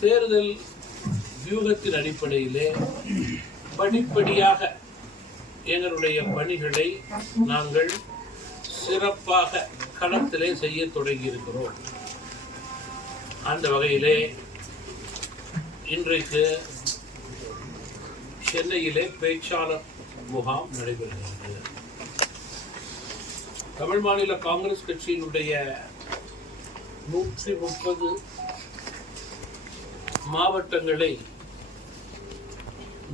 தேர்தல் வியூகத்தின் அடிப்படையிலே படிப்படியாக எங்களுடைய பணிகளை நாங்கள் சிறப்பாக களத்திலே செய்ய தொடங்கி இருக்கிறோம் அந்த வகையிலே இன்றைக்கு சென்னையிலே பேச்சாளர் முகாம் நடைபெறுகிறது. தமிழ் மாநில காங்கிரஸ் கட்சியினுடைய நூற்றி முப்பது மாவட்டங்களை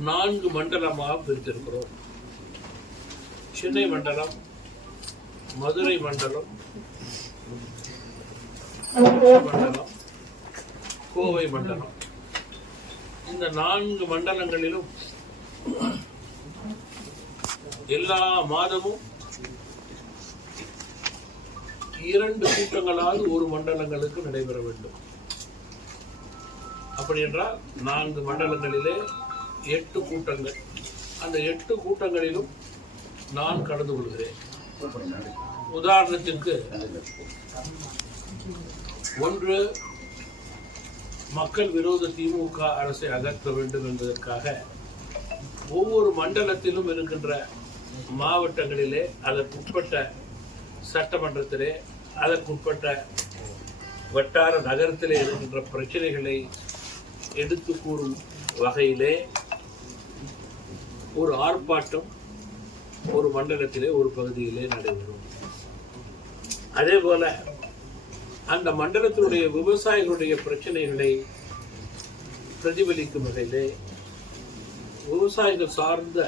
நான்கு மண்டலமாக பிரித்திருக்கிறோம். சென்னை மண்டலம் மதுரை மண்டலம் மண்டலம் கோவை மண்டலம். இந்த நான்கு மண்டலங்களிலும் எல்லா மாதமும் இரண்டு கூட்டங்களால் ஒரு மண்டலங்களுக்கு நடைபெற வேண்டும். அப்படி என்றால் நான்கு மண்டலங்களிலே எட்டு கூட்டங்கள். அந்த எட்டு கூட்டங்களிலும் நான் கலந்து கொள்கிறேன். உதாரணத்திற்கு ஒன்று மக்கள் விரோத திமுக அரசை அகற்ற வேண்டும் என்பதற்காக ஒவ்வொரு மண்டலத்திலும் இருக்கின்ற மாவட்டங்களிலே அதற்குட்பட்ட சட்டமன்றத்திலே அதற்குட்பட்ட வட்டார நகரத்திலே இருக்கின்ற பிரச்சனைகளை எடுத்து கூறும் வகையிலே ஒரு ஆர்ப்பாட்டம் ஒரு மண்டலத்திலே ஒரு பகுதியிலே நடைபெறும். அதே போல அந்த மண்டலத்தினுடைய விவசாயிகளுடைய பிரச்சனைகளை பிரதிபலிக்கும் வகையிலே விவசாயிகள் சார்ந்த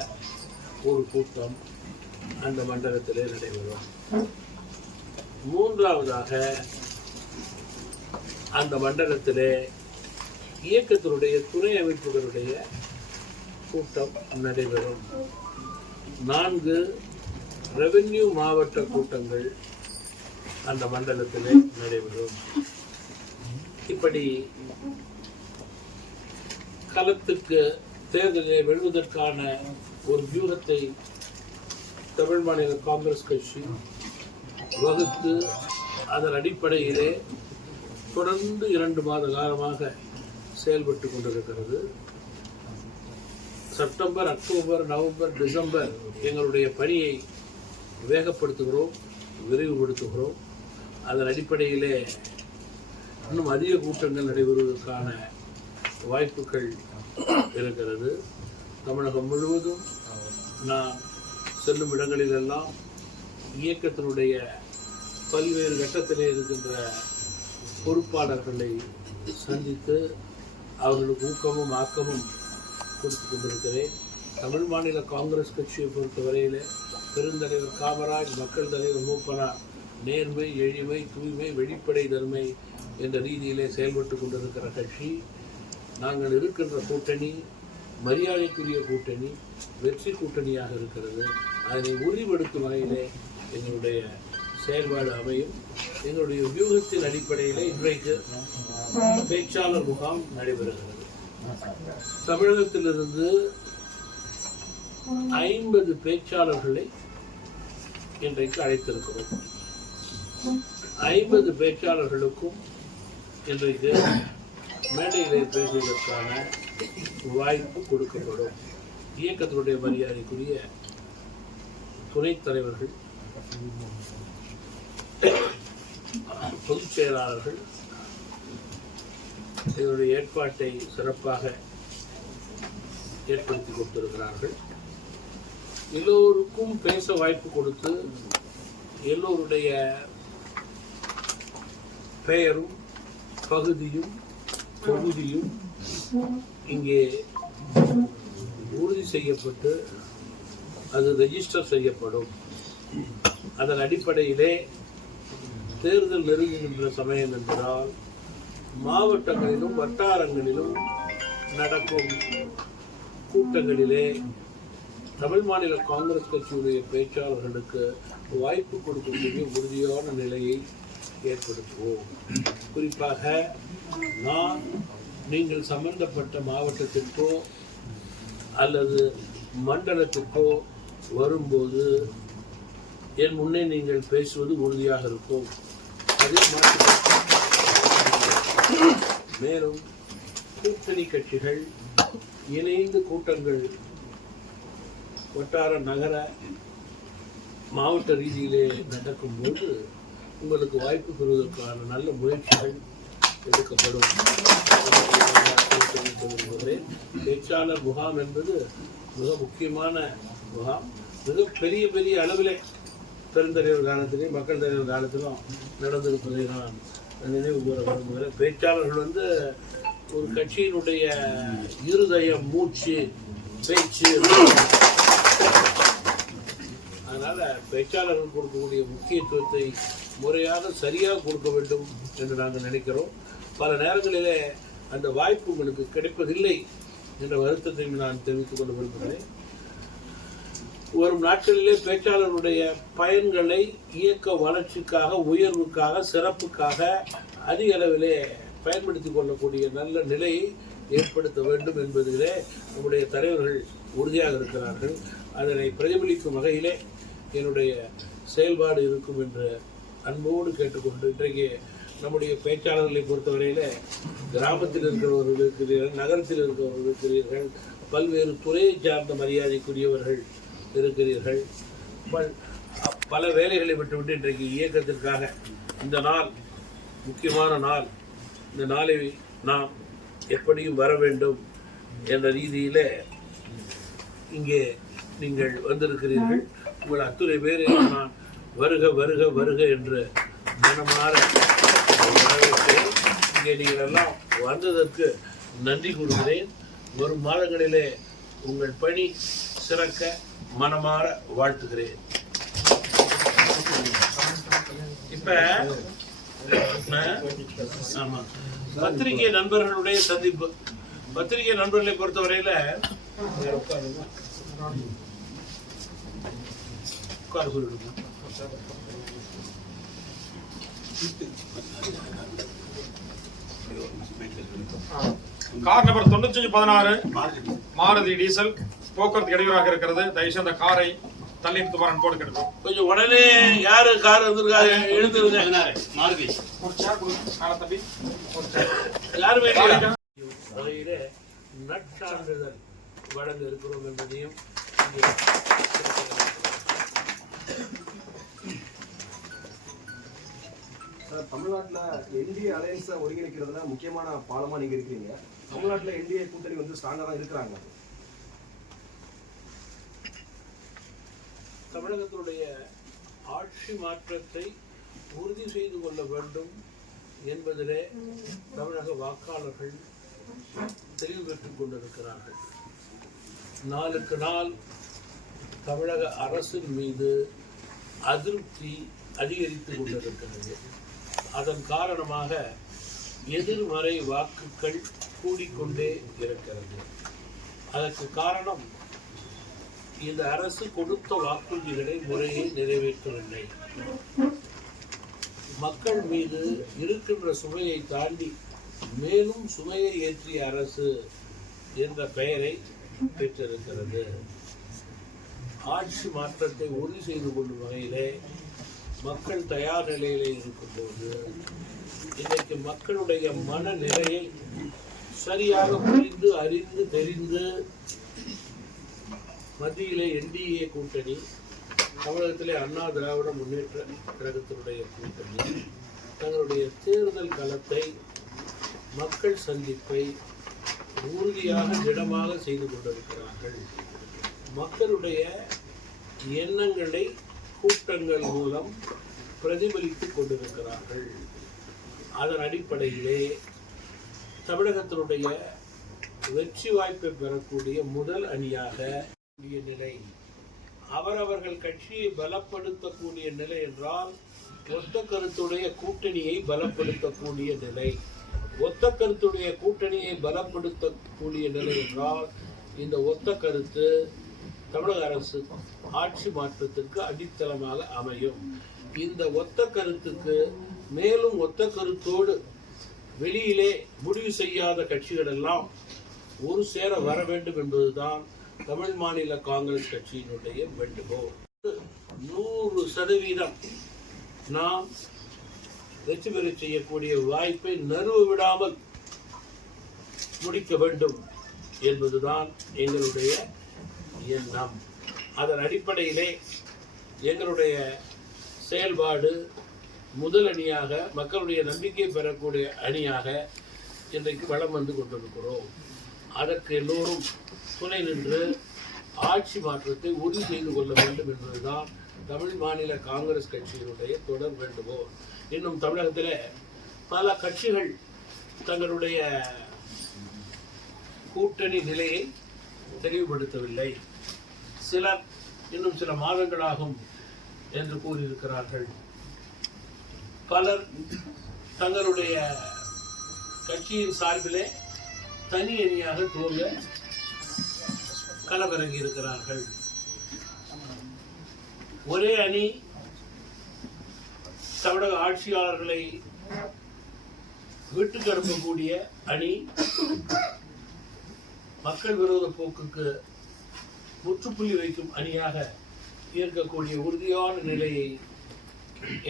ஒரு கூட்டம் அந்த மண்டலத்திலே நடைபெறும். மூன்றாவதாக அந்த மண்டலத்திலே இயக்கத்தினுடைய துணை அமைப்புகளுடைய கூட்டம் நடைபெறும். நான்கு ரெவென்யூ மாவட்ட கூட்டங்கள் அந்த மண்டலத்திலே நடைபெறும். இப்படி களத்துக்கு தேர்தலை வெல்வதற்கான ஒரு வியூகத்தை தமிழ் மாநில காங்கிரஸ் கட்சி வகுத்து அதன் அடிப்படையிலே தொடர்ந்து இரண்டு மாத காலமாக செயல்பட்டு கொண்டிருக்கிறது. செப்டம்பர் அக்டோபர் நவம்பர் டிசம்பர் எங்களுடைய பணியை வேகப்படுத்துகிறோம் விரைவுபடுத்துகிறோம். அதன் அடிப்படையிலே இன்னும் அதிக கூட்டங்கள் நடைபெறுவதற்கான வாய்ப்புகள் இருக்கிறது. தமிழகம் முழுவதும் நான் செல்லும் இடங்களிலெல்லாம் இயக்கத்தினுடைய பல்வேறு கட்டத்திலே இருக்கின்ற பொறுப்பாளர்களை சந்தித்து அவர்களுக்கு ஊக்கமும் ஆக்கமும் கொடுத்து கொண்டிருக்கிறேன். தமிழ் மாநில காங்கிரஸ் கட்சியை பொறுத்தவரையில் பெருந்தலைவர் காமராஜ் மக்கள் தலைவர் மூப்பனா நேர்மை எளிமை தூய்மை வெளிப்படை தன்மை என்ற ரீதியிலே செயல்பட்டு கொண்டிருக்கிற கட்சி நாங்கள் இருக்கின்ற கூட்டணி மரியாதைக்குரிய கூட்டணி வெற்றி கூட்டணியாக இருக்கிறது. அதனை உறுதிப்படுத்தும் வகையிலே எங்களுடைய செயல்பாடு அமையும். எங்களுடைய வியூகத்தின் அடிப்படையில் இன்றைக்கு பேச்சாளர் முகாம் நடைபெறுகிறது. தமிழகத்திலிருந்து ஐம்பது பேச்சாளர்களை இன்றைக்கு அழைத்திருக்கிறோம். ஐம்பது பேச்சாளர்களுக்கும் இன்றைக்கு மேடையிலே பேசுவதற்கான வாய்ப்பு கொடுக்கப்படும். இயக்கத்தினுடைய மரியாதைக்குரிய துணைத் தலைவர்கள் பொதுச் செயலாளர்கள் இதனுடைய ஏற்பாட்டை சிறப்பாக ஏற்படுத்தி கொடுத்திருக்கிறார்கள். எல்லோருக்கும் பேச வாய்ப்பு கொடுத்து எல்லோருடைய பெயரும் பகுதியும் தொகுதியும் இங்கே உறுதி செய்யப்பட்டு அது ரெஜிஸ்டர் செய்யப்படும். அதன் அடிப்படையிலே தேர்தல் நெருங்குகின்ற சமயம் என்பதால் மாவட்டங்களிலும் வட்டாரங்களிலும் நடக்கும் கூட்டங்களிலே தமிழ் மாநில காங்கிரஸ் கட்சியுடைய பேச்சாளர்களுக்கு வாய்ப்பு கொடுக்கக்கூடிய உறுதியான நிலையை ஏற்படுத்துவோம். குறிப்பாக நான் நீங்கள் சம்பந்தப்பட்ட மாவட்டத்திற்கோ அல்லது மண்டலத்திற்கோ வரும்போது என் முன்னே நீங்கள் பேசுவது உறுதியாக இருக்கும். மேலும் கூட்டணி கட்சிகள் இணைந்து கூட்டங்கள் வட்டார நகர மாவட்ட ரீதியிலே நடக்கும்போது உங்களுக்கு வாய்ப்பு பெறுவதற்கான நல்ல முயற்சிகள் எடுக்கப்படும். பேச்சாளர் முகாம் என்பது மிக முக்கியமான முகாம். மிக பெரிய பெரிய அளவில் பெருந்தலைவர் காலத்திலையும் மக்கள் தலைவர் காலத்திலும் நடந்திருப்பதை நான் நினைவு கூற விரும்புகிறேன். பேச்சாளர்கள் வந்து ஒரு கட்சியினுடைய இருதயம் மூச்சு பேச்சு அதனால் பேச்சாளர்கள் கொடுக்கக்கூடிய முக்கியத்துவத்தை முறையாக சரியாக கொடுக்க வேண்டும் என்று நாங்கள் நினைக்கிறோம். பல நேரங்களிலே அந்த வாய்ப்பு உங்களுக்கு கிடைப்பதில்லை என்ற வருத்தத்தையும் நான் தெரிவித்துக் கொள்ள விரும்புகிறேன். வரும் நாட்களிலே பேச்சாளருடைய பயன்களை இயக்க வளர்ச்சிக்காக உயர்வுக்காக சிறப்புக்காக அதிக அளவிலே பயன்படுத்திக் கொள்ளக்கூடிய நல்ல நிலையை ஏற்படுத்த வேண்டும் என்பதிலே நம்முடைய தலைவர்கள் உறுதியாக இருக்கிறார்கள். அதனை பிரதிபலிக்கும் வகையிலே என்னுடைய செயல்பாடு இருக்கும் என்று அன்போடு கேட்டுக்கொண்டு இன்றைக்கு நம்முடைய பேச்சாளர்களை பொறுத்தவரையில் கிராமத்தில் இருக்கிறவர்கள் இருக்கிறீர்கள் நகரத்தில் இருக்கிறவர்கள் இருக்கிறீர்கள் பல்வேறு துறையை சார்ந்த மரியாதைக்குரியவர்கள் இருக்கிறீர்கள். பல்- பல வேலைகளை விட்டுவிட்டு இன்றைக்கு இயக்கத்திற்காக இந்த நாள் முக்கியமான நாள் இந்த நாளை நாம் எப்படியும் வர வேண்டும் என்ற ரீதியிலே இங்கே நீங்கள் வந்திருக்கிறீர்கள். உங்கள் அத்துறை பேர் நான் வருக வருக வருக என்று மனமாற வரவேற்கிறேன். இங்கே நீங்கள் எல்லாம் வந்ததற்கு நன்றி கூறுகிறேன். வரும் மாதங்களிலே உங்கள் பணி சிறக்க மனமாற வாழ்த்துகிறேன். இப்ப ஆமா. பத்திரிகை நண்பர்களுடைய சந்திப்பு. பத்திரிகை நண்பர்களை பொறுத்தவரையில உட்காருங்க. கார் நம்பர் தொண்ணூத்தஞ்சு பதினாறு. மாருதி டீசல். போக்குவரத்து இடையூறாக இருக்கிறது. தயவுசெய்து அந்த காரை தள்ளி நிறுத்துமாறு அன்போடு கேட்டுக்கோம் கொஞ்சம் உடனே யாரு கார் வந்திருக்காங்க எழுந்துருங்க. ஒரு சேர் கொடுங்க தம்பி யாருமே வகையிலே நற்சான்றிதழ் வழங்க இருக்கிறோம் என்பதையும் தமிழ்நாட்டுல என்டிஏ அலையன்ஸை ஒருங்கிணைக்கிறதுல முக்கியமான பாலமா நீங்க இருக்கிறீங்க. தமிழ்நாட்டுல என்டிஏ கூட்டணி வந்து ஸ்ட்ராங்காக தான் இருக்கிறாங்க. தமிழகத்தினுடைய ஆட்சி மாற்றத்தை உறுதி செய்து கொள்ள வேண்டும் என்பதிலே தமிழக வாக்காளர்கள் தெளிவு பெற்றுக் கொண்டிருக்கிறார்கள். நாளுக்கு நாள் தமிழக அரசின் மீது அதிருப்தி அதிகரித்து கொண்டிருக்கிறது. அதன் காரணமாக எதிர்மறை வாக்குகள் கூடிக்கொண்டே இருக்கிறது. அதற்கு காரணம் இந்த அரசு கொடுத்த வாக்குறுதிகளை முறையை நிறைவேற்றவில்லை. மக்கள் மீது இருக்கின்ற சுமையை தாண்டி மேலும் சுமையை ஏற்றிய அரசு என்ற பெயரை பெற்றிருக்கிறது. ஆட்சி மாற்றத்தை உறுதி செய்து கொள்ளும் வகையிலே மக்கள் தயார் நிலையிலே இருக்கும்போது இன்றைக்கு மக்களுடைய மனநிலையை சரியாக புரிந்து அறிந்து தெரிந்து மத்தியிலே என்டிஏ கூட்டணி தமிழகத்திலே அண்ணா திராவிட முன்னேற்ற கழகத்தினுடைய கூட்டணி தங்களுடைய தேர்தல் களத்தை மக்கள் சந்திப்பை உறுதியாக திடமாக செய்து கொண்டிருக்கிறார்கள். மக்களுடைய எண்ணங்களை கூட்டங்கள் மூலம் பிரதிபலித்துக் கொண்டிருக்கிறார்கள். அதன் அடிப்படையிலே தமிழகத்தினுடைய வெற்றி வாய்ப்பை பெறக்கூடிய முதல் அணியாக கூடிய நிலை. அவரவர்கள் கட்சியை பலப்படுத்தக்கூடிய நிலை என்றால் ஒத்த கருத்துடைய கூட்டணியை பலப்படுத்தக்கூடிய நிலை. ஒத்த கருத்துடைய கூட்டணியை பலப்படுத்தக்கூடிய நிலை என்றால் இந்த ஒத்த கருத்து தமிழக அரசு ஆட்சி மாற்றத்திற்கு அடித்தளமாக அமையும். இந்த ஒத்த கருத்துக்கு மேலும் ஒத்த கருத்தோடு வெளியிலே முடிவு செய்யாத கட்சிகள் எல்லாம் ஒரு சேர வர வேண்டும் என்பதுதான் தமிழ் மாநில காங்கிரஸ் கட்சியினுடைய வேண்டுகோள். நூறு சதவீதம் நாம் வெற்றி பெற செய்யக்கூடிய வாய்ப்பை நறுவு விடாமல் முடிக்க வேண்டும் என்பதுதான் எங்களுடைய எண்ணம். அதன் அடிப்படையிலே எங்களுடைய செயல்பாடு முதல் அணியாக மக்களுடைய நம்பிக்கை பெறக்கூடிய அணியாக இன்றைக்கு வளம் வந்து கொண்டிருக்கிறோம். அதற்கு எல்லோரும் துணை நின்று ஆட்சி மாற்றத்தை உறுதி செய்து கொள்ள வேண்டும் என்பதுதான் தமிழ் மாநில காங்கிரஸ் கட்சியினுடைய தொடர் வேண்டுகோள். இன்னும் தமிழகத்தில் பல கட்சிகள் தங்களுடைய கூட்டணி நிலையை தெளிவுபடுத்தவில்லை. சிலர் இன்னும் சில மாதங்களாகும் என்று கூறியிருக்கிறார்கள். பலர் தங்களுடைய கட்சியின் சார்பிலே தனி அணியாக துவங்க களமிறங்கி இருக்கிறார்கள். ஒரே அணி தமிழக ஆட்சியாளர்களை வீட்டுக்கு அனுப்பக்கூடிய அணி மக்கள் விரோத போக்குக்கு முற்றுப்புள்ளி வைக்கும் அணியாக இருக்கக்கூடிய உறுதியான நிலையை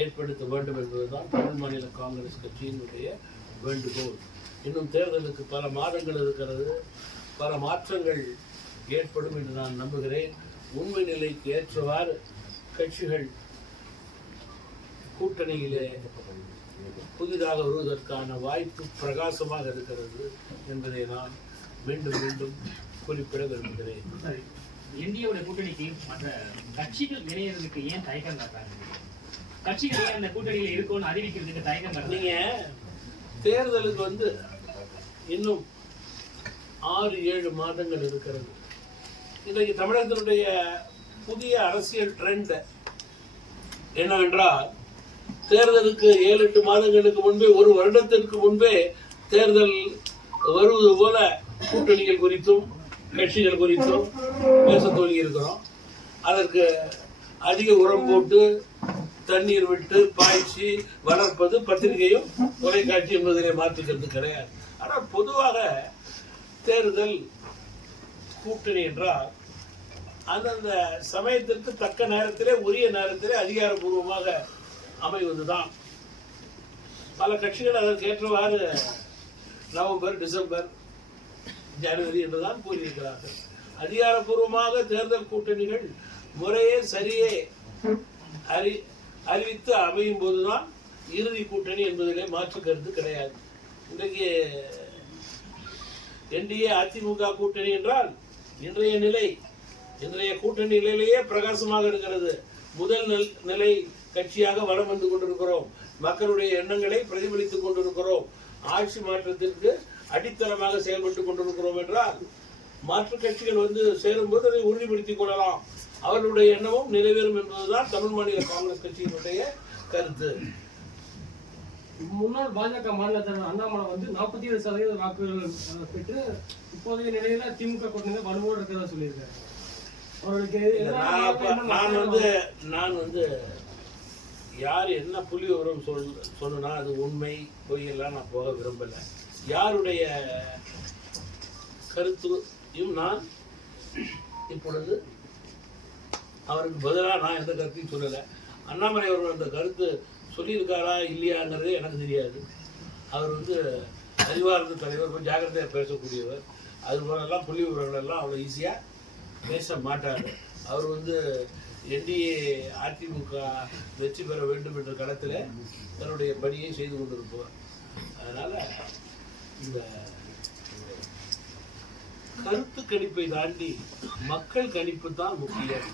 ஏற்படுத்த வேண்டும் என்பதுதான் தமிழ் மாநில காங்கிரஸ் கட்சியினுடைய வேண்டுகோள். இன்னும் தேர்தலுக்கு பல மாதங்கள் இருக்கிறது. பல மாற்றங்கள் ஏற்படும் என்று நான் நம்புகிறேன். உண்மை நிலைக்கு ஏற்றவாறு கட்சிகள் கூட்டணியிலே புதிதாக வருவதற்கான வாய்ப்பு பிரகாசமாக இருக்கிறது என்பதை நான் மீண்டும் மீண்டும் குறிப்பிட விரும்புகிறேன். இந்தியாவுடைய கூட்டணிக்கு மற்ற கட்சிகள் இணையறதுக்கு ஏன் தயக்கம் காட்டாங்க கட்சிகள் அந்த கூட்டணியில இருக்கும்னு அறிவிக்கிறதுக்கு தயக்கம் நீங்க தேர்தலுக்கு வந்து இன்னும் ஆறு ஏழு மாதங்கள் இருக்கிறது. இன்றைக்கு தமிழகத்தினுடைய புதிய அரசியல் ட்ரெண்ட் என்னவென்றால் தேர்தலுக்கு ஏழு எட்டு மாதங்களுக்கு முன்பே ஒரு வருடத்திற்கு முன்பே தேர்தல் வருவது போல கூட்டணிகள் குறித்தும் கட்சிகள் குறித்தும் பேச துவங்கி இருக்கிறோம் அதற்கு அதிக உரம் போட்டு தண்ணீர் விட்டு பாய்ச்சி வளர்ப்பது பத்திரிகையும் தொலைக்காட்சி என்பதிலே மாற்றுகிறது கிடையாது. ஆனால் பொதுவாக தேர்தல் கூட்டணி என்றால் அந்தந்த சமயத்திற்கு தக்க நேரத்திலே உரிய நேரத்திலே அதிகாரபூர்வமாக அமைவதுதான். பல கட்சிகள் அதற்கு ஏற்றவாறு நவம்பர் டிசம்பர் ஜனவரி என்றுதான் கூறியிருக்கிறார்கள். அதிகாரபூர்வமாக தேர்தல் கூட்டணிகள் முறையே சரியே அறி அறிவித்து அமையும் போதுதான் இறுதி கூட்டணி என்பதிலே மாற்று கருத்து கிடையாது. இன்றைக்கு என்டிஏ அதிமுக கூட்டணி என்றால் இன்றைய நிலை இன்றைய கூட்டணி நிலையிலேயே பிரகாசமாக இருக்கிறது. முதல் நிலை கட்சியாக வலம் வந்து கொண்டிருக்கிறோம். மக்களுடைய எண்ணங்களை பிரதிபலித்துக் கொண்டிருக்கிறோம். ஆட்சி மாற்றத்திற்கு அடித்தளமாக செயல்பட்டு கொண்டிருக்கிறோம் என்றால் மாற்று கட்சிகள் வந்து சேரும்போது அதை உறுதிப்படுத்திக் கொள்ளலாம். அவர்களுடைய எண்ணமும் நிறைவேறும் என்பதுதான் தமிழ் மாநில காங்கிரஸ் கட்சியினுடைய கருத்து. முன்னாள் பாஜக மாநில தலைவர் அண்ணாமலை வந்து நாற்பத்தி ஏழு சதவீத வாக்குகள் பெற்று இப்போதைய நிலையில திமுக கூட்டணி வலுவோடு இருக்கிறதா சொல்லியிருக்காரு. அவர்களுக்கு நான் வந்து நான் வந்து யார் என்ன புள்ளி விவரம் சொல் சொன்னா அது உண்மை பொய்யெல்லாம் நான் போக விரும்பல. யாருடைய கருத்தையும் நான் இப்பொழுது அவருக்கு பதிலாக நான் எந்த கருத்தையும் சொல்லலை. அண்ணாமலை அவர்கள் அந்த கருத்து சொல்லியிருக்காரா இல்லையாங்கிறது எனக்கு தெரியாது. அவர் வந்து அறிவார்ந்த தலைவர் கொஞ்சம் ஜாக்கிரதையாக பேசக்கூடியவர். அது போலெல்லாம் புள்ளி விவரங்கள் எல்லாம் அவ்வளோ ஈஸியாக பேச மாட்டார். அவர் வந்து என்டிஏ அதிமுக வெற்றி பெற வேண்டும் என்ற களத்தில் தன்னுடைய பணியை செய்து கொண்டிருப்பார் அதனால் இந்த கருத்து கணிப்பை தாண்டி மக்கள் கணிப்பு தான் முக்கியம்.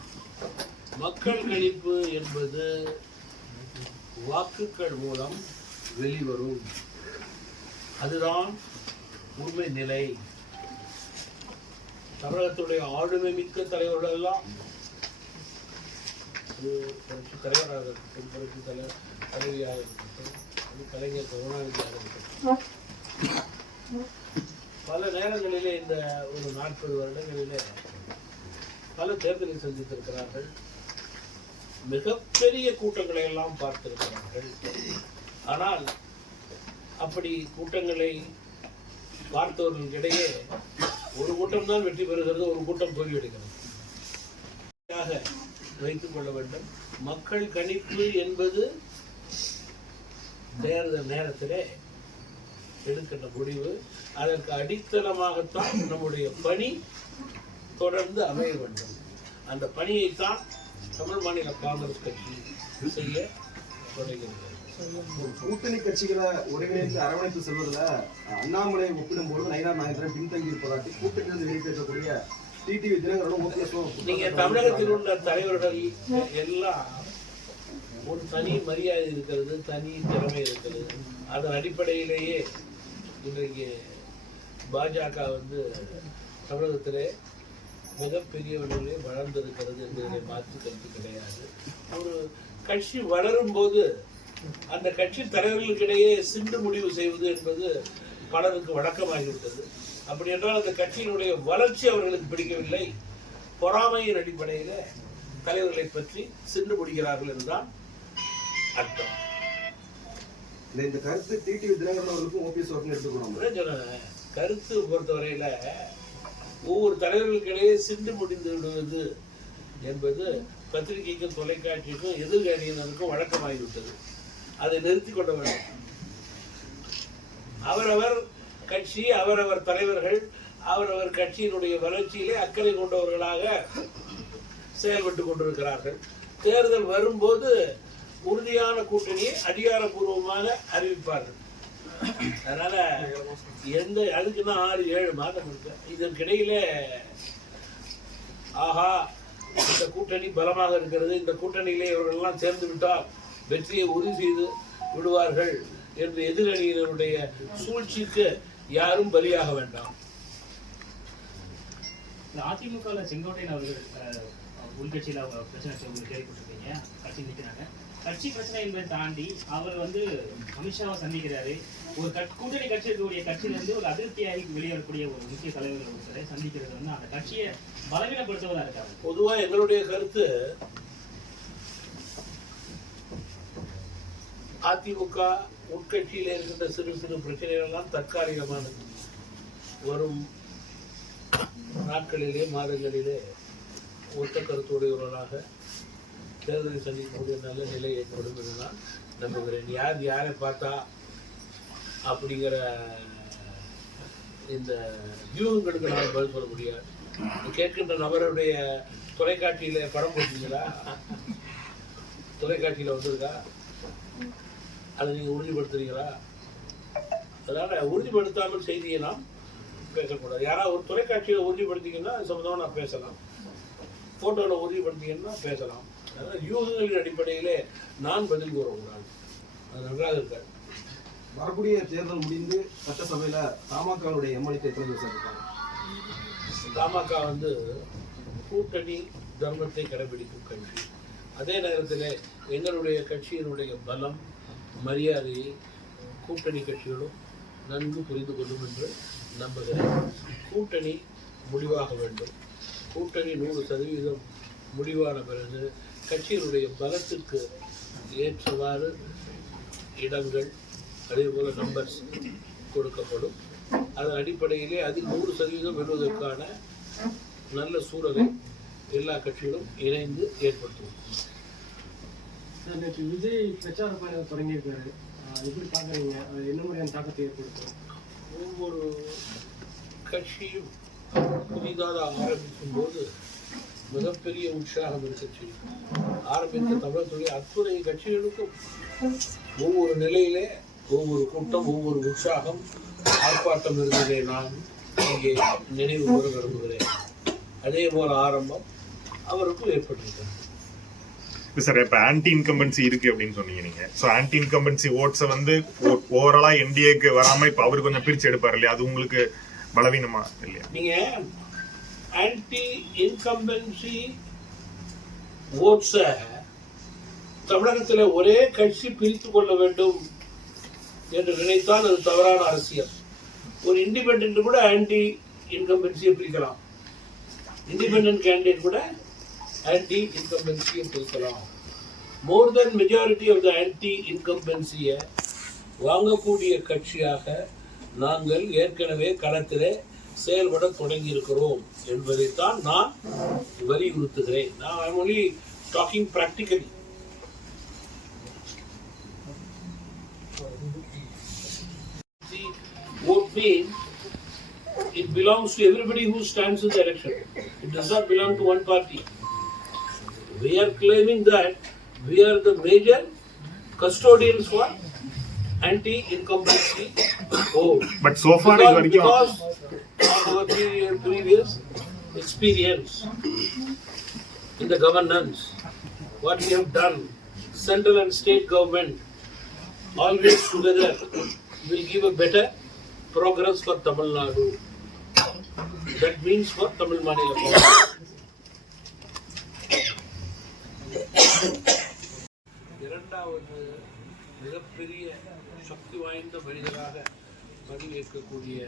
மக்கள் கணிப்பு என்பது வாக்குகள் மூலம் வெளிவரும். அதுதான் உண்மை நிலை. தமிழகத்துடைய ஆளுமை மிக்க தலைவர்கள் எல்லாம் புரட்சி தலைவராக இருக்கட்டும் புரட்சி தலைவர் தலைவியாக இருக்கட்டும் கலைஞர் கருணாநிதியாக இருக்கட்டும். பல நேரங்களிலே இந்த ஒரு நாற்பது வருடங்களிலே பல தேர்தலை சந்தித்திருக்கிறார்கள். மிகப்பெரிய கூட்டங்களை எல்லாம் பார்த்திருக்கிறார்கள். ஆனால் அப்படி கூட்டங்களை பார்த்தவர்களுக்கிடையே ஒரு கூட்டம் தான் வெற்றி பெறுகிறது ஒரு கூட்டம் தோல்வியடைகிறது. சரியாக வைத்துக் கொள்ள வேண்டும். மக்கள் கணிப்பு என்பது தேர்தல் நேரத்திலே எடுக்கின்ற முடிவு. அதற்கு அடித்தளமாகத்தான் நம்முடைய பணி தொடர்ந்து அமைய வேண்டும். அந்த பணியைத்தான் தமிழ் மாநில காங்கிரஸ் கட்சி செய்ய தொடங்குகிறது கூட்டணி கட்சிகளை ஒருங்கிணைத்து அரவணைத்து செல்வதில் அண்ணாமலை ஒப்பிடும்போது நயினார் நாகேந்திரன் பின்தங்கி இருப்பதாட்டி கூட்டணியிலிருந்து வெளிப்பேற்றக்கூடிய டிடிவி தினகரனும் ஓபிஎஸும் நீங்க தமிழகத்தில் உள்ள தலைவர்கள் எல்லாம் ஒரு தனி மரியாதை இருக்கிறது தனி திறமை இருக்கிறது. அதன் அடிப்படையிலேயே இன்றைக்கு பாஜக வந்து தமிழகத்திலே மிகப்பெரியவர்களே வளர்ந்திருக்கிறது என்பதை மாற்று கருத்து கிடையாது. ஒரு கட்சி வளரும் போது அந்த கட்சி தலைவர்களுக்கிடையே சிண்டு முடிவு செய்வது என்பது பலருக்கு வழக்கமாகிவிட்டது. அப்படி என்றால் அந்த கட்சியினுடைய வளர்ச்சி அவர்களுக்கு பிடிக்கவில்லை. பொறாமையின் அடிப்படையில் தலைவர்களை பற்றி சிண்டு முடிகிறார்கள் என்றுதான் அர்த்தம். இந்த கருத்து டிடிவி தினகரன் அவர்களுக்கும் ஓபிஎஸ் அவர்களுக்கும் எடுத்துக்கணும். கருத்து பொறுத்தவரையில ஒவ்வொரு தலைவர்களுக்கிடையே சிண்டு முடிந்து விடுவது என்பது பத்திரிகைக்கும் தொலைக்காட்சிக்கும் எதிர்கணியினருக்கும் வழக்கமாகிவிட்டது. அதை நிறுத்தி கொள்ள வேண்டும். அவரவர் கட்சி அவரவர் தலைவர்கள் அவரவர் கட்சியினுடைய வளர்ச்சியிலே அக்கறை கொண்டவர்களாக செயல்பட்டு கொண்டிருக்கிறார்கள். தேர்தல் வரும்போது உறுதியான கூட்டணியை அதிகாரப்பூர்வமாக அறிவிப்பார்கள். அதனால எந்த அதுக்குன்னா ஆறு ஏழு மாதம் இருக்கு இதற்கிடையில ஆஹா இந்த கூட்டணி பலமாக இருக்கிறது. இந்த கூட்டணியிலே இவர்கள்லாம் சேர்ந்து விட்டால் வெற்றியை உறுதி செய்து விடுவார்கள் என்று எதிரணியினருடைய சூழ்ச்சிக்கு யாரும் பலியாக வேண்டாம். இந்த செங்கோட்டையன் அவர்கள் உள்கட்சியில் உள்கட்சியில அவங்க பிரச்சனை உங்களுக்கு கேள்விப்பட்டிருக்கீங்க கட்சி நிற்கிறாங்க கட்சி பிரச்சனை என்பதை தாண்டி அவர் வந்து அமித்ஷாவை சந்திக்கிறாரு. ஒரு கூட்டணி கட்சியினுடைய கட்சியிலிருந்து ஒரு அதிருப்தியாகி வெளியேறக்கூடிய ஒரு முக்கிய தலைவர்கள் ஒருத்தரை சந்திக்கிறது வந்து அந்த கட்சியை பலவீனப்படுத்துவதா இருக்காங்க. பொதுவா எங்களுடைய கருத்து அதிமுக உட்கட்சியில் இருக்கின்ற சிறு சிறு பிரச்சனைகள் எல்லாம் தற்காலிகமானது. வரும் நாட்களிலே மாதங்களிலே ஒத்த கருத்துடையவர்களாக தேர்தலை சந்திக்கக்கூடிய நல்ல நிலை ஏற்படும் என்று நான் நம்புகிறேன். யார் யாரை பார்த்தா அப்படிங்கிற இந்த வியூகங்களுக்கு நான் பதில் சொல்ல முடியாது. கேட்கின்ற நபருடைய தொலைக்காட்சியில படம் போட்டீங்களா தொலைக்காட்சியில வந்திருக்கா? அதை நீங்க உறுதிப்படுத்துறீங்களா? அதனால உறுதிப்படுத்தாமல் செய்தியை நாம் பேசக்கூடாது. யாராவது ஒரு தொலைக்காட்சியில உறுதிப்படுத்திங்கன்னா அது நான் பேசலாம். போட்டோவில் உறுதிப்படுத்திங்கன்னா பேசலாம். அதனால யூகங்களின் அடிப்படையிலே நான் பதில் கூறக்கூடாது. அது நன்றாக இருக்காது. வரக்கூடிய தேர்தல் முடிந்து சட்டசபையில் தமாகவுடைய எம்எல்ஏ தேர்தல் விசாரிப்பாங்க தமாக வந்து கூட்டணி தர்மத்தை கடைபிடிக்கும் கட்சி. அதே நேரத்தில் எங்களுடைய கட்சியினுடைய பலம் மரியாதையை கூட்டணி கட்சிகளும் நன்கு புரிந்து கொள்ளும் என்று நம்புகிறேன். கூட்டணி முடிவாக வேண்டும். கூட்டணி நூறு சதவீதம் முடிவான பிறகு கட்சியினுடைய பலத்துக்கு ஏற்றவாறு இடங்கள் அதே போல நம்பர்ஸ் கொடுக்கப்படும். அதன் அடிப்படையிலே அதில் நூறு சதவீதம் வெல்வதற்கான நல்ல சூழலை எல்லா கட்சிகளும் இணைந்து ஏற்படுத்தும் சார், நேற்று விஜய் பிரச்சார பயணம் தொடங்கியிருக்காரு. எப்படி பார்க்குறீங்க? என்ன மாதிரியான தாக்கத்தை ஏற்படுத்தும்? ஒவ்வொரு கட்சியும் புதிதாக ஆரம்பிக்கும் போது மிகப்பெரிய உற்சாகம் இருக்க செய்யும் ஆரம்பித்த தமிழகத்துடைய அத்துணை கட்சிகளுக்கும் ஒவ்வொரு நிலையிலே ஒவ்வொரு கூட்டம் ஒவ்வொரு உற்சாகம் ஆர்ப்பாட்டம் இருந்ததை நான் இங்கே நினைவு கூற விரும்புகிறேன். அதே போல ஆரம்பம் அவருக்கும் ஏற்பட்டிருக்கிறது. சார் இப்ப ஆன்டி இன்கம்பன்சி இருக்கு அப்படின்னு சொன்னீங்க நீங்க. சோ ஆன்டி இன்கம்பன்சி ஓட்ஸை வந்து ஓவராலா என்டிஏக்கு வராம இப்ப அவர் கொஞ்சம் பிரிச்சு எடுப்பாரு இல்லையா? அது உங்களுக்கு பலவீனமா இல்லையா? நீங்க ஆன்டி இன்கம்பன்சி ஓட்ஸ தமிழகத்தில் ஒரே கட்சி பிரித்து கொள்ள வேண்டும் என்று நினைத்தால் அது தவறான அரசியல். ஒரு இண்டிபெண்ட் கூட ஆன்டி இன்கம்பன்சியை பிரிக்கலாம். இண்டிபெண்ட் கேண்டிடேட் கூட ஆன்டி இன்கம்பன்சியை பிரிக்கலாம். More then majority of the anti இன்கம்பன்சியை வாங்கக்கூடிய கட்சியாக நாங்கள் ஏற்கனவே களத்திலே செயல்பட தொடங்கி இருக்கிறோம் என்பதைத்தான் நான் வலியுறுத்துகிறேன். நான் only talking practically see vote being, it belongs to everybody who stands in the election. It does not belong to one party. We are claiming that we are the major custodians for anti-incumbency vote. But so far, because, because of our previous experience in the governance, what we have done, central and state government, always together will give a better progress for Tamil Nadu. That means for Tamil Manila இரண்டாவது மிகப்பெரிய சக்தி வாய்ந்த மனிதராக பணியேற்கக்கூடிய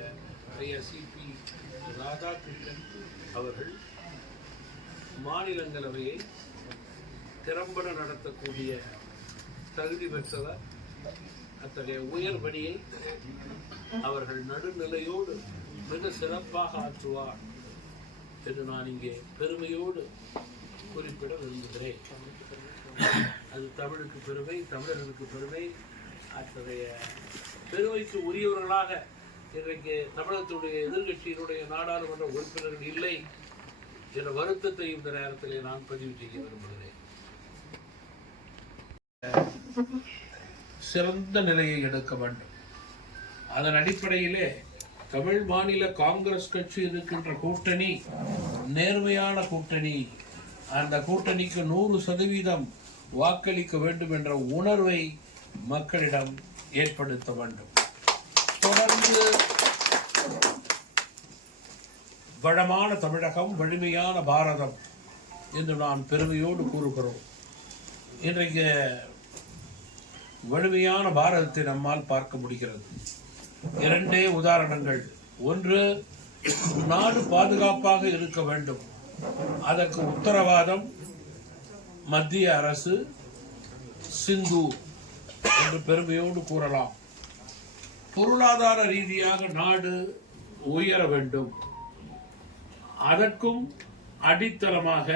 ஐயா CP Radhakrishnan அவர்கள் மாநிலங்களவையை திறம்பட நடத்தக்கூடிய தகுதி பெற்றவர் அத்தகைய உயர்பணியை அவர்கள் நடுநிலையோடு மிக சிறப்பாக ஆற்றுவார் என்று நான் இங்கே பெருமையோடு குறிப்பிட விரும்புகிறேன். அது தமிழுக்கு பெருமை தமிழர்களுக்கு பெருமை. அத்தகைய பெருமைக்கு உரியவர்களாக இன்றைக்கு தமிழகத்துடைய எதிர்கட்சியினுடைய நாடாளுமன்ற உறுப்பினர்கள் இல்லை என்ற வருத்தத்தை இந்த நேரத்திலே நான் பதிவு செய்ய விரும்புகிறேன். சிறந்த நிலையை எடுக்க வேண்டும். அதன் அடிப்படையிலே தமிழ் மாநில காங்கிரஸ் கட்சி இருக்கின்ற கூட்டணி நேர்மையான கூட்டணி அந்த கூட்டணிக்கு நூறு சதவீதம் வாக்களிக்க வேண்டும் என்ற உணர்வை மக்களிடம் ஏற்படுத்த வேண்டும். தொடர்ந்து வளமான தமிழகம் வலிமையான பாரதம் என்று நான் பெருமையோடு கூறுகிறோம். இன்றைக்கு வலிமையான பாரதத்தை நம்மால் பார்க்க முடிகிறது. இரண்டே உதாரணங்கள். ஒன்று நாடு பாதுகாப்பாக இருக்க வேண்டும். அதற்கு உத்தரவாதம் மத்திய அரசு சிந்து என்று பெருமையோடு கூறலாம். பொருளாதார ரீதியாக நாடு உயர வேண்டும். அதற்கும் அடித்தளமாக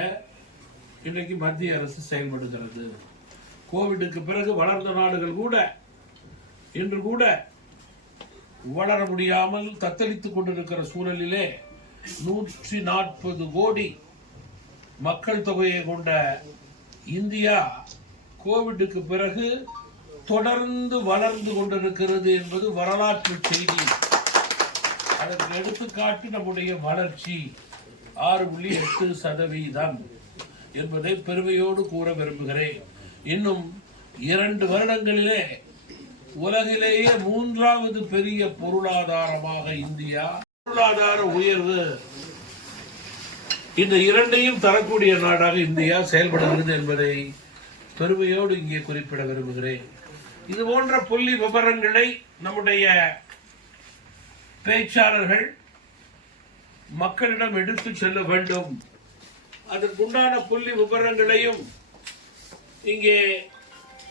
இன்றைக்கு மத்திய அரசு செயல்படுகிறது. கோவிடுக்கு பிறகு வளர்ந்த நாடுகள் கூட இன்று கூட வளர முடியாமல் தத்தளித்துக் கொண்டிருக்கிற சூழலிலே நூற்றி நாற்பது கோடி மக்கள் தொகையை கொண்ட இந்தியா கோவிடுக்கு பிறகு தொடர்ந்து வளர்ந்து கொண்டிருக்கிறது என்பது வரலாற்று செய்தி. அதற்கு எடுத்துக்காட்டு நம்முடைய வளர்ச்சி ஆறு புள்ளி எட்டு சதவீதம் என்பதை பெருமையோடு கூற விரும்புகிறேன். இன்னும் இரண்டு வருடங்களிலே உலகிலேயே மூன்றாவது பெரிய பொருளாதாரமாக இந்தியா. பொருளாதார உயர்வு இந்த இரண்டையும் தரக்கூடிய நாடாக இந்தியா செயல்படுகிறது என்பதை பெருமையோடு இங்கே குறிப்பிட விரும்புகிறேன். இது போன்ற புள்ளி விவரங்களை நம்முடைய பேச்சாளர்கள் மக்களிடம் எடுத்து செல்ல வேண்டும். அதற்குண்டான புள்ளி விவரங்களையும் இங்கே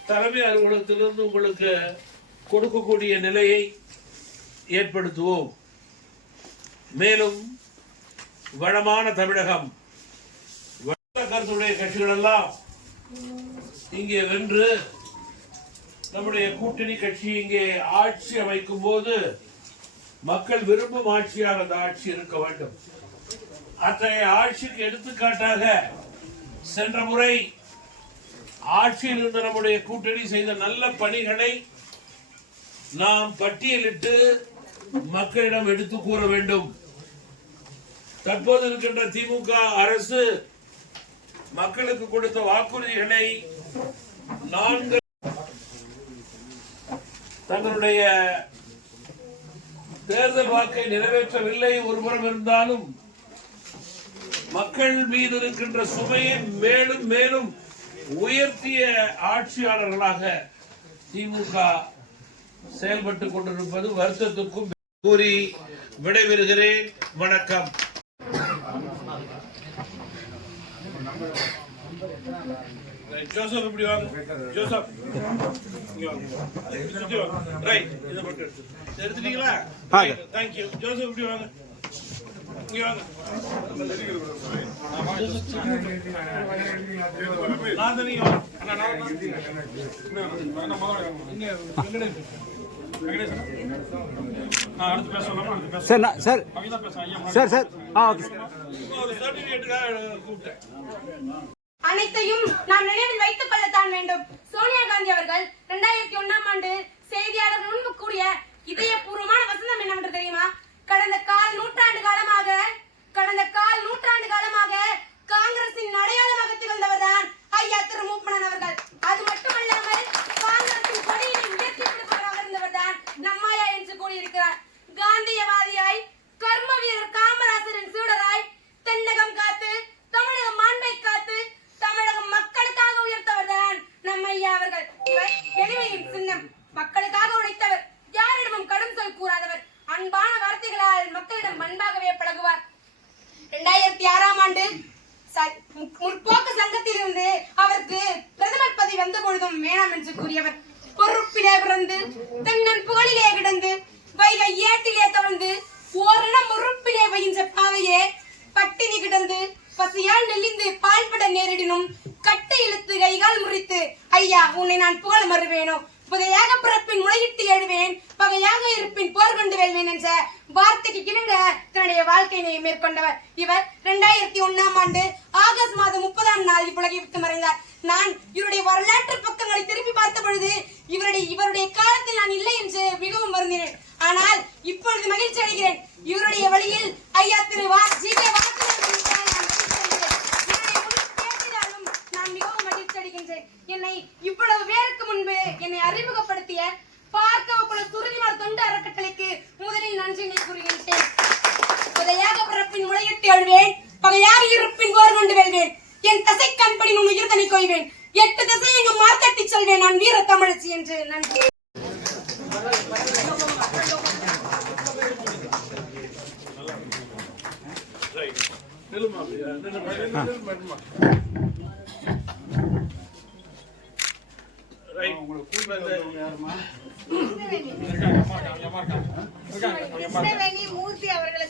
தலைமை அலுவலகத்திலிருந்து உங்களுக்கு கொடுக்கக்கூடிய நிலையை ஏற்படுத்துவோம். மேலும் வளமான தமிழகம் கருத்துடைய கட்சிகள் எல்லாம் இங்கே வென்று நம்முடைய கூட்டணி கட்சி இங்கே ஆட்சி அமைக்கும் போது மக்கள் விரும்பும் ஆட்சியாக அந்த ஆட்சி இருக்க வேண்டும். அத்தகைய ஆட்சிக்கு எடுத்துக்காட்டாக சென்ற முறை ஆட்சியில் இருந்த நம்முடைய கூட்டணி செய்த நல்ல பணிகளை நாம் பட்டியலிட்டு மக்களிடம் எடுத்து கூற வேண்டும். தற்போது இருக்கின்ற திமுக அரசு மக்களுக்கு கொடுத்த வாக்குறுதிகளை நான்கு தங்களுடைய தேர்தல் வாக்கை நிறைவேற்றவில்லை. ஒருபுறம் இருந்தாலும் மக்கள் மீது இருக்கின்ற சுமையை மேலும் மேலும் உயர்த்திய ஆட்சியாளர்களாக திமுக செயல்பட்டுக் கொண்டிருப்பது வருத்தத்திற்கும் கூறி விடைபெறுகிறேன். வணக்கம். ஜோசப் இப்படி வாங்க. ஜோசப் ரைட் இதை மட்டும் எடுத்துட்டீங்களா? தேங்க்யூ ஜோசப் இப்படி வாங்க. சார் நான் சார் சார் சார் ஆ ஓகே சார். அனைத்தையும் நாம் நினைவில் வைத்துக் கொள்ளத்தான் வேண்டும். சோனியா காந்தி அவர்கள் இரண்டாயிரத்தி ஒன்னாம் ஆண்டு செய்தியாளர் முன்பு கூறிய இதயபூர்வமான வசந்தம் என்னவென்று தெரியுமா? கடந்த கால் நூற்றாண்டு காலமாக கடந்த கால் நூற்றாண்டு காலமாக காங்கிரசின் அடையாளமாக திகழ்ந்தவர் தான் ஐயா திரு மூப்பனன் அவர்கள். அது மட்டுமல்லாமல் காங்கிரசின் கொடியினை உயர்த்தி பிடிப்பவராக இருந்தவர்தான் நம்மாயா என்று கூறியிருக்கிறார். காந்தியவாதியாய் கர்ம வீரர் காமராசரின் சீடராய் தென்னகம் இவருடைய இவருடைய காலத்தில் நான் இல்லை என்று மிகவும் வருந்தினேன். ஆனால் இப்பொழுது மகிழ்ச்சி அடைகிறேன். இவருடைய வழியில் ஐயா திரு வா ஜி கே நான் மகிழ்ச்சி நான் மிகவும் மகிழ்ச்சி அடைகின்றேன். என்னை இவ்வளவு பேருக்கு முன்பு என்னை அறிமுகப்படுத்திய பார்க்க குல சுருதிமார் தொண்டு அறக்கட்டளைக்கு முதலில் நன்றினை கூறுகின்றேன் புதையாக பிறப்பின் முளையிட்டு எழுவேன் பகையாக இருப்பின் போர் கொண்டு வெல்வேன். என் தசை கண்படி உன் உயிர்தனை கொய்வேன். எட்டு திசை எங்கு மாத்தட்டி செல்வேன் நான் வீர தமிழச்சி என்று. நன்றி. மூர்த்தி அவர்களுக்கு